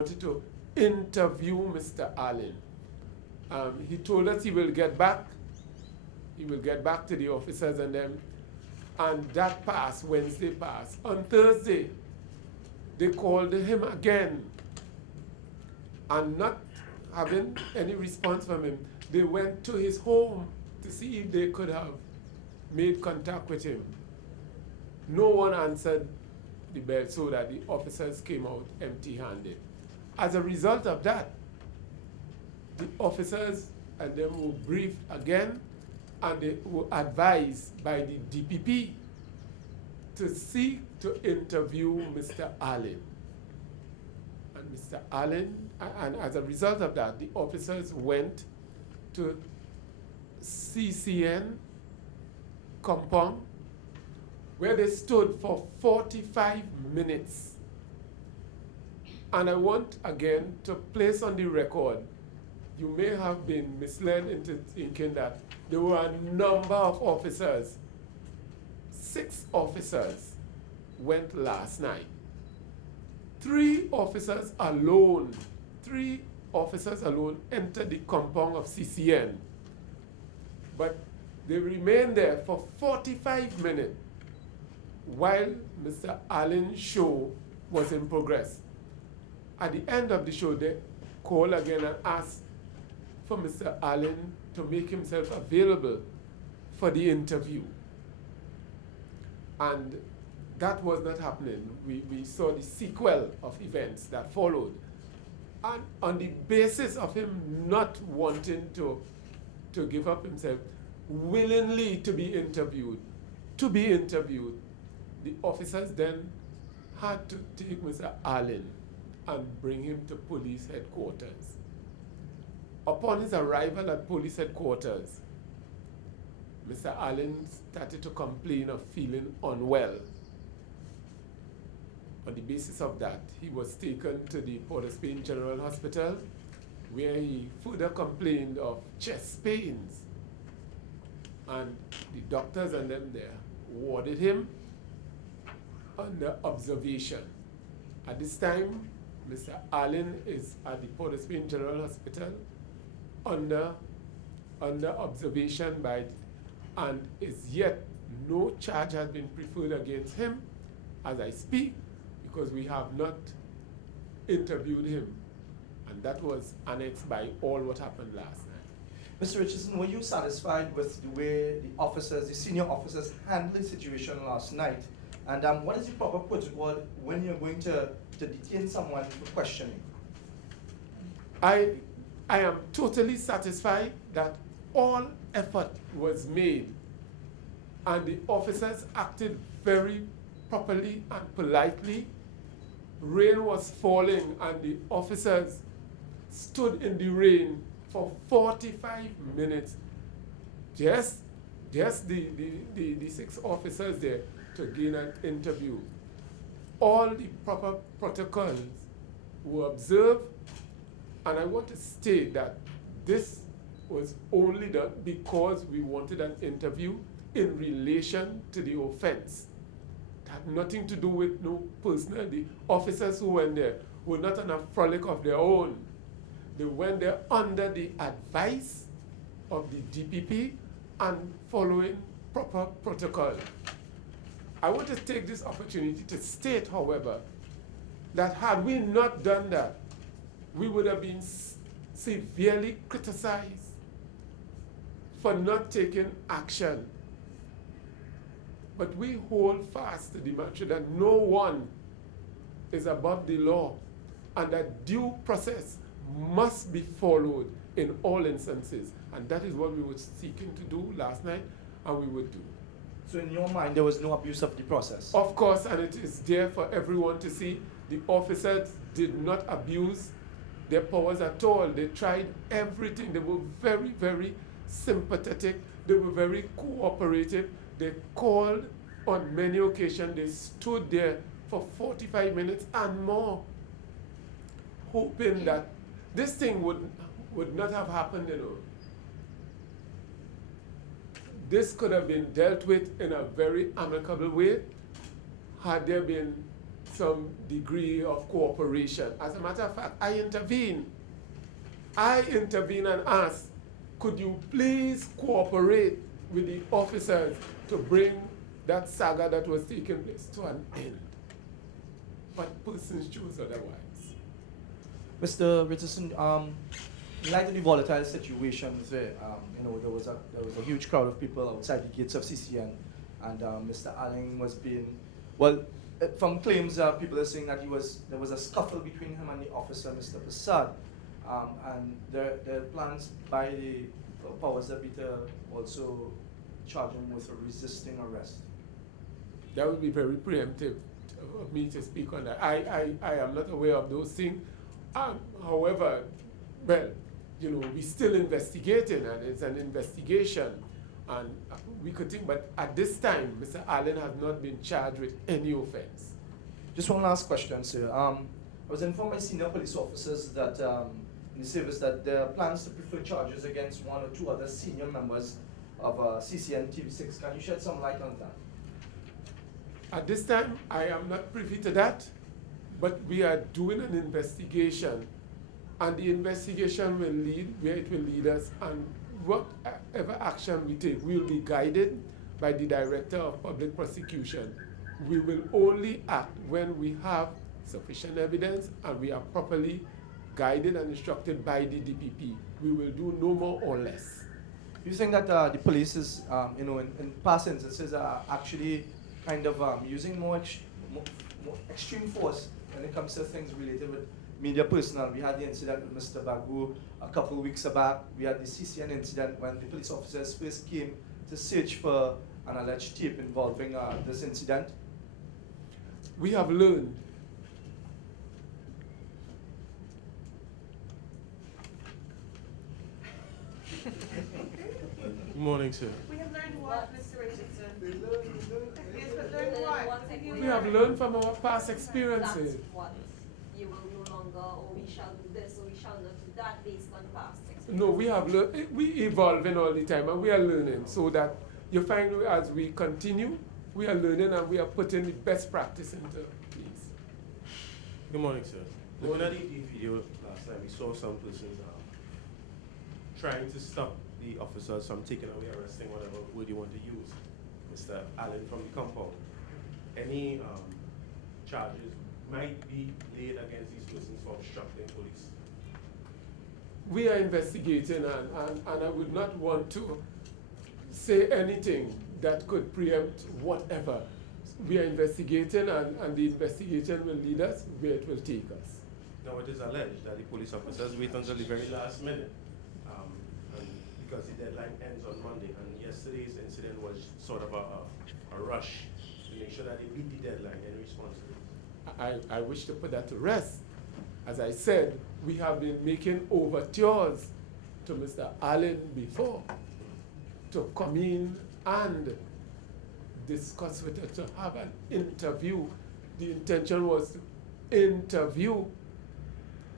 wanted to interview Mr. Allen. He told us he will get back. He will get back to the officers and them. And that passed, Wednesday passed. On Thursday, they called him again. And not having any response from him, they went to his home to see if they could have made contact with him. No one answered the bell, so that the officers came out empty-handed. As a result of that, the officers and them were briefed again, and they were advised by the DPP to seek to interview Mr. Allen. And Mr. Allen, and as a result of that, the officers went to CCN compound, where they stood for 45 minutes. And I want again to place on the record, you may have been misled into thinking that there were a number of officers. 6 officers went last night. 3 officers alone entered the compound of CCN. But they remained there for 45 minutes while Mr. Allen's show was in progress. At the end of the show, they called again and asked for Mr. Allen to make himself available for the interview. And that was not happening. We saw the sequel of events that followed. And on the basis of him not wanting to give up himself, willingly to be interviewed, the officers then had to take Mr. Allen and bring him to police headquarters. Upon his arrival at police headquarters, Mr. Allen started to complain of feeling unwell. On the basis of that, he was taken to the Port of Spain General Hospital, where he further complained of chest pains. And the doctors and them there warded him under observation. At this time, Mr. Allen is at the Port of Spain General Hospital under observation and is yet no charge has been preferred against him as I speak, because we have not interviewed him. And that was annexed by all what happened last night. Mr. Richardson, were you satisfied with the way the senior officers handled the situation last night? And what is the proper protocol when you're going to detain someone for questioning? I am totally satisfied that all effort was made and the officers acted very properly and politely. Rain was falling and the officers stood in the rain for 45 minutes. Just the 6 officers there to gain an interview. All the proper protocols were observed, and I want to state that this was only done because we wanted an interview in relation to the offense. It had nothing to do with no personal. The officers who went there were not on a frolic of their own. They went there under the advice of the DPP and following proper protocol. I want to take this opportunity to state, however, that had we not done that, we would have been severely criticized for not taking action. But we hold fast to the mantra that no one is above the law and that due process must be followed in all instances. And that is what we were seeking to do last night, and we would do. So in your mind, there was no abuse of the process? Of course, and it is there for everyone to see. The officers did not abuse their powers at all. They tried everything. They were very, very sympathetic. They were very cooperative. They called on many occasions. They stood there for 45 minutes and more, hoping that this thing would not have happened, This could have been dealt with in a very amicable way had there been some degree of cooperation. As a matter of fact, I intervened and asked, could you please cooperate with the officers to bring that saga that was taking place to an end? But persons chose otherwise. Mr. Richardson, in light of the volatile situations there, there was a huge crowd of people outside the gates of CCN, and Mr. Allen was being, from claims, people are saying that there was a scuffle between him and the officer, Mr. Prasad, and there are plans by the powers that be to also charge him with a resisting arrest. That would be very preemptive of me to speak on that. I am not aware of those things. However, well, we're still investigating, and it's an investigation, and we could think, but at this time, Mr. Allen has not been charged with any offense. Just one last question, sir. I was informed by senior police officers that in the service that there are plans to prefer charges against one or two other senior members of CCN TV6. Can you shed some light on that? At this time, I am not privy to that, but we are doing an investigation, and the investigation will lead where it will lead us, and whatever action we take, we will be guided by the Director of Public Prosecution. We will only act when we have sufficient evidence and we are properly guided and instructed by the DPP. We will do no more or less. Do you think that the police is, in past instances, are actually kind of using more extreme force when it comes to things related with media personnel? We had the incident with Mr. Bagu a couple of weeks back. We had the CCN incident when the police officers first came to search for an alleged tape involving this incident. We have learned Good morning, sir. We have learned what, Mr. Richardson? Yes, but learned what? We have learned from our past experiences. That's what you will no longer, or we shall do this, or we shall not do that based on past experience. No, we have learned. We evolving all the time, and we are learning. So that you find as we continue, we are learning and we are putting the best practice into place. Good morning, sir. Looking at the video last night, we saw some persons trying to stop the officers from taking away, arresting, whatever word you want to use, Mr. Allen from the compound. Any charges might be laid against these persons for obstructing police? We are investigating, and I would not want to say anything that could preempt whatever. We are investigating, and the investigation will lead us where it will take us. Now, it is alleged that the police officers wait until the very last minute, and because the deadline ends on Monday, and yesterday's incident was sort of a rush to make sure that they beat the deadline in response to it. I wish to put that to rest. As I said, we have been making overtures to Mr. Allen before to come in and discuss with us, to have an interview. The intention was to interview,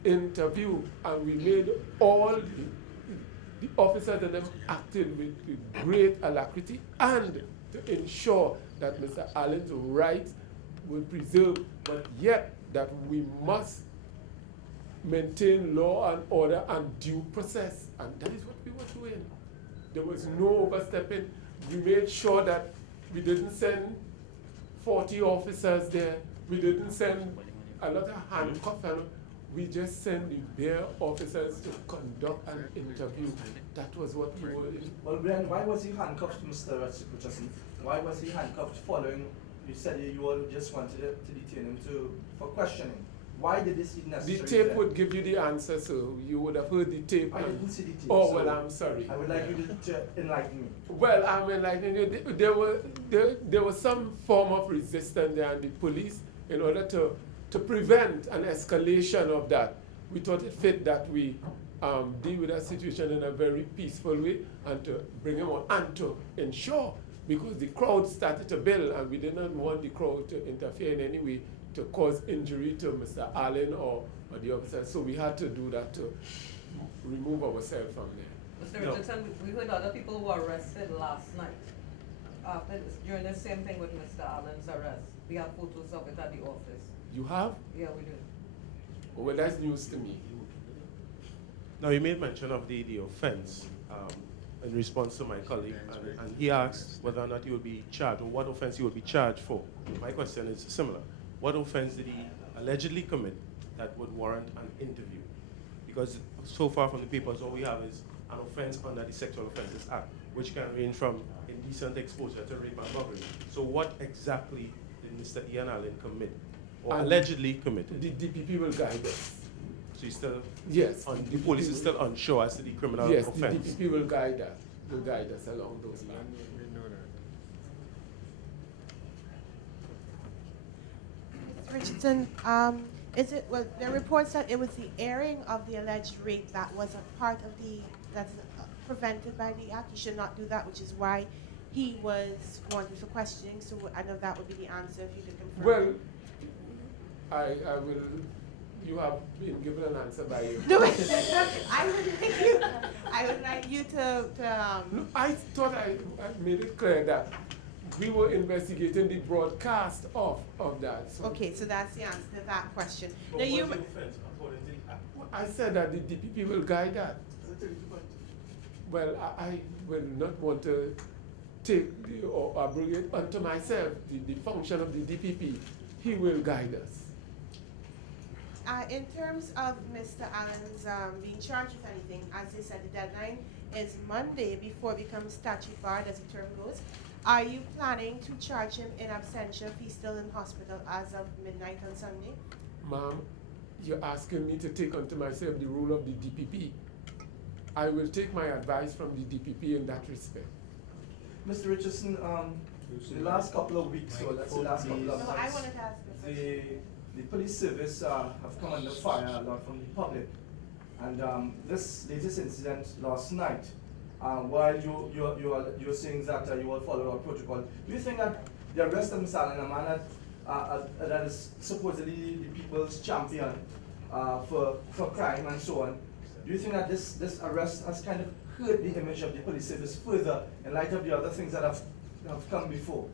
and we made all the officers and them acted with great alacrity, and to ensure that Mr. Allen's rights were preserved, but yet that we must maintain law and order and due process, and that is what we were doing. There was no overstepping. We made sure that we didn't send 40 officers there. We didn't send a lot of handcuffs. We just sent the bare officers to conduct an interview. That was what we were in. Well, then why was he handcuffed, Mr. Richardson? Why was he handcuffed following? You said you all just wanted to detain him for questioning. Why did this need necessary? The tape would give you the answer, so you would have heard the tape. I didn't see the tape. Oh, so well, I'm sorry. I would like you to enlighten me. Well, I'm enlightening you. There was some form of resistance there, and the police, in order to prevent an escalation of that, we thought it fit that we deal with that situation in a very peaceful way, and to bring him on, and to ensure, because the crowd started to build, and we didn't want the crowd to interfere in any way to cause injury to Mr. Allen or the officer. So we had to do that to remove ourselves from there. Mr. Richardson, we heard other people who were arrested last night. During the same thing with Mr. Allen's arrest. We have photos of it at the office. You have? Yeah, we do. Well, that's news to me. Now, you made mention of the offense in response to my colleague, and he asked whether or not he would be charged, or what offense he would be charged for. My question is similar. What offense did he allegedly commit that would warrant an interview? Because so far from the papers, all we have is an offense under the Sexual Offences Act, which can range from indecent exposure to rape and robbery. So what exactly did Mr. Ian Allen commit, or And allegedly committed? The DPP will guide us. So he's still, Yes. the police is still unsure as to the criminal Yes, offense. the DPP will guide us along those lines. Mr. Richardson, is it, well, there are reports that it was the airing of the alleged rape that was a part of that's prevented by the act. You should not do that, which is why he was wanted for questioning. So I know that would be the answer if you could confirm. Well, I will, you have been given an answer by you. No, I would like you to No, I thought I made it clear that we were investigating the broadcast of that. So okay, so that's the answer to that question. But Now what's you, the offense according to the act? I said that the DPP will guide that. Well, I will not want to take or abrogate unto myself the function of the DPP. He will guide us. in terms of Mr. Allen's being charged with anything, as they said, the deadline is Monday before it becomes statute barred, as the term goes. Are you planning to charge him in absentia if he's still in hospital as of midnight on Sunday? Ma'am, you're asking me to take unto myself the role of the DPP. I will take my advice from the DPP in that respect. Mr. Richardson, the last couple of weeks, or let's say last couple of No, I months, wanted to ask a question. the police service have come under fire a lot from the public. And this latest incident last night, while you're saying that you will follow our protocol, do you think that the arrest of Mr. Allen, a man that is supposedly the people's champion for crime and so on, do you think that this arrest has kind of hurt the image of the police service further in light of the other things that have come before?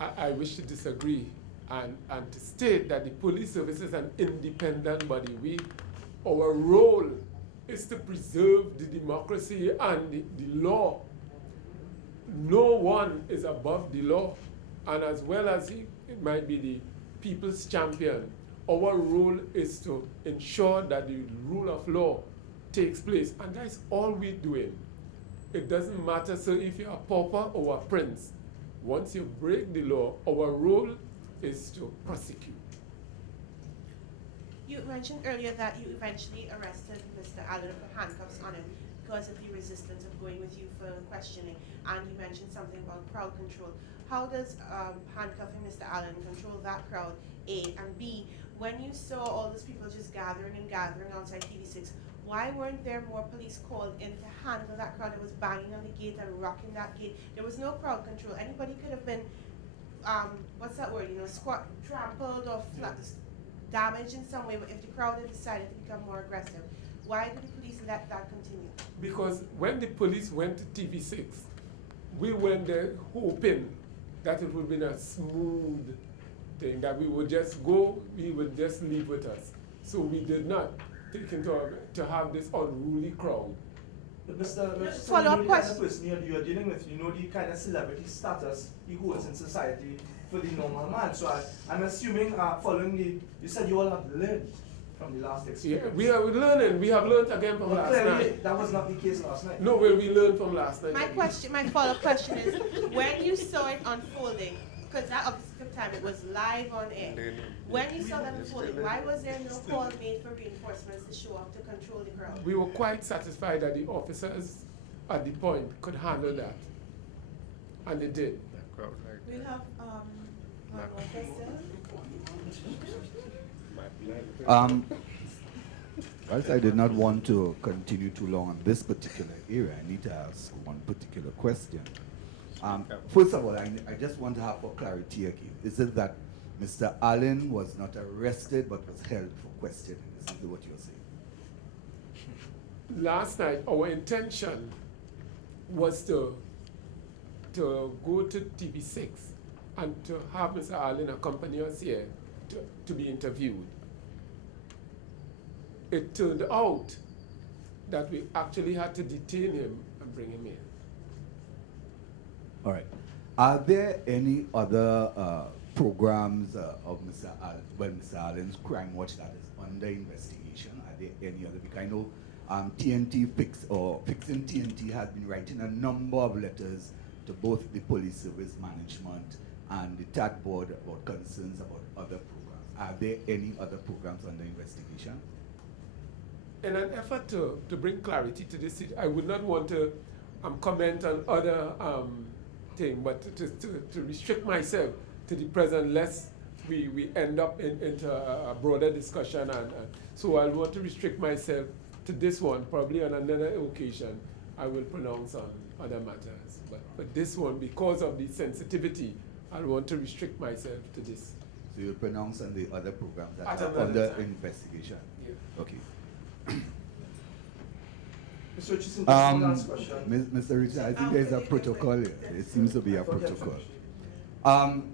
I wish to disagree and to state that the police service is an independent body. Our role is to preserve the democracy and the law. No one is above the law. And as well as it might be the people's champion, our role is to ensure that the rule of law takes place. And that's all we're doing. It doesn't matter, sir, if you're a pauper or a prince. Once you break the law, our role is to prosecute. You mentioned earlier that you eventually arrested Mr. Allen and put handcuffs on him because of the resistance of going with you for questioning. And you mentioned something about crowd control. How does handcuffing Mr. Allen control that crowd, A? And B, when you saw all those people just gathering outside TV6, why weren't there more police called in to handle that crowd that was banging on the gate and rocking that gate? There was no crowd control. Anybody could have been, what's that word, trampled or damaged in some way, but if the crowd had decided to become more aggressive, why did the police let that continue? Because when the police went to TV6, we went there hoping that it would be a smooth thing, that we would just go, we would just leave with us. So we did not take into to have this unruly crowd. But Mr. Richardson, Follow-up you know the kind question. of person you're dealing with, you know the kind of celebrity status he holds in society for the normal man. So I'm assuming following you said you all have learned from the last experience. Yeah, we are learning. We have learned again from But last clearly, night. that was not the case last night. No, well, we learned from last night. My follow-up question is, when you saw it unfolding, because that obviously time it was live on air, when you saw that unfolding, why was there no call made for reinforcements to show up to control the crowd? We were quite satisfied that the officers at the point could handle that. And they did. We have one more question. Whilst I did not want to continue too long on this particular area, I need to ask one particular question. First of all, I just want to have for clarity again. Is it that Mr. Allen was not arrested but was held for questioning? Is this what you're saying? Last night, our intention was to go to TV6 and to have Mr. Allen accompany us here to be interviewed. It turned out that we actually had to detain him and bring him in. All right. Are there any other programs of Mr. Allen's Crime Watch that is under investigation? Are there any other? Because I know Fixing TNT has been writing a number of letters to both the police service management and the TAT board about concerns about other programs. Are there any other programs under investigation? In an effort to bring clarity to this, I would not want to comment on other things, but to restrict myself to the present, lest we end up into a broader discussion. So I want to restrict myself to this one. Probably on another occasion, I will pronounce on other matters. But this one, because of the sensitivity, I want to restrict myself to this. So you'll pronounce on the other programs that At are another under time. investigation? Yeah. Okay. Mr. Richardson, one last question. Mr. Richard, I think there's a protocol here. There seems to be a protocol.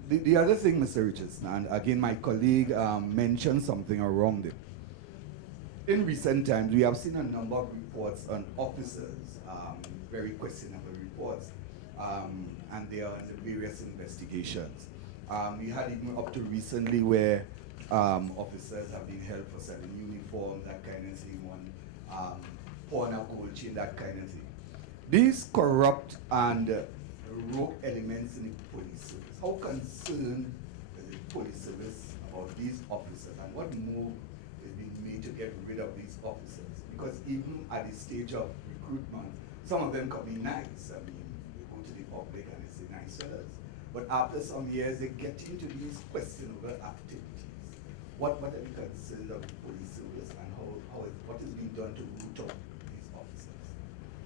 The other thing, Mr. Richardson, and again, my colleague mentioned something around it. In recent times, we have seen a number of reports on officers, very questionable reports, and they are under various investigations. We had even up to recently where officers have been held for selling uniforms, that kind of thing, pawn a gold chain, that kind of thing. These corrupt and rogue elements in the police service, how concerned is the police service about these officers, and what move is being made to get rid of these officers? Because even at the stage of recruitment, some of them can be nice. I mean, they go to the public and they say nice fellas. But after some years, they get into these questionable activities. What are the concerns of the police service, and what is being done to root out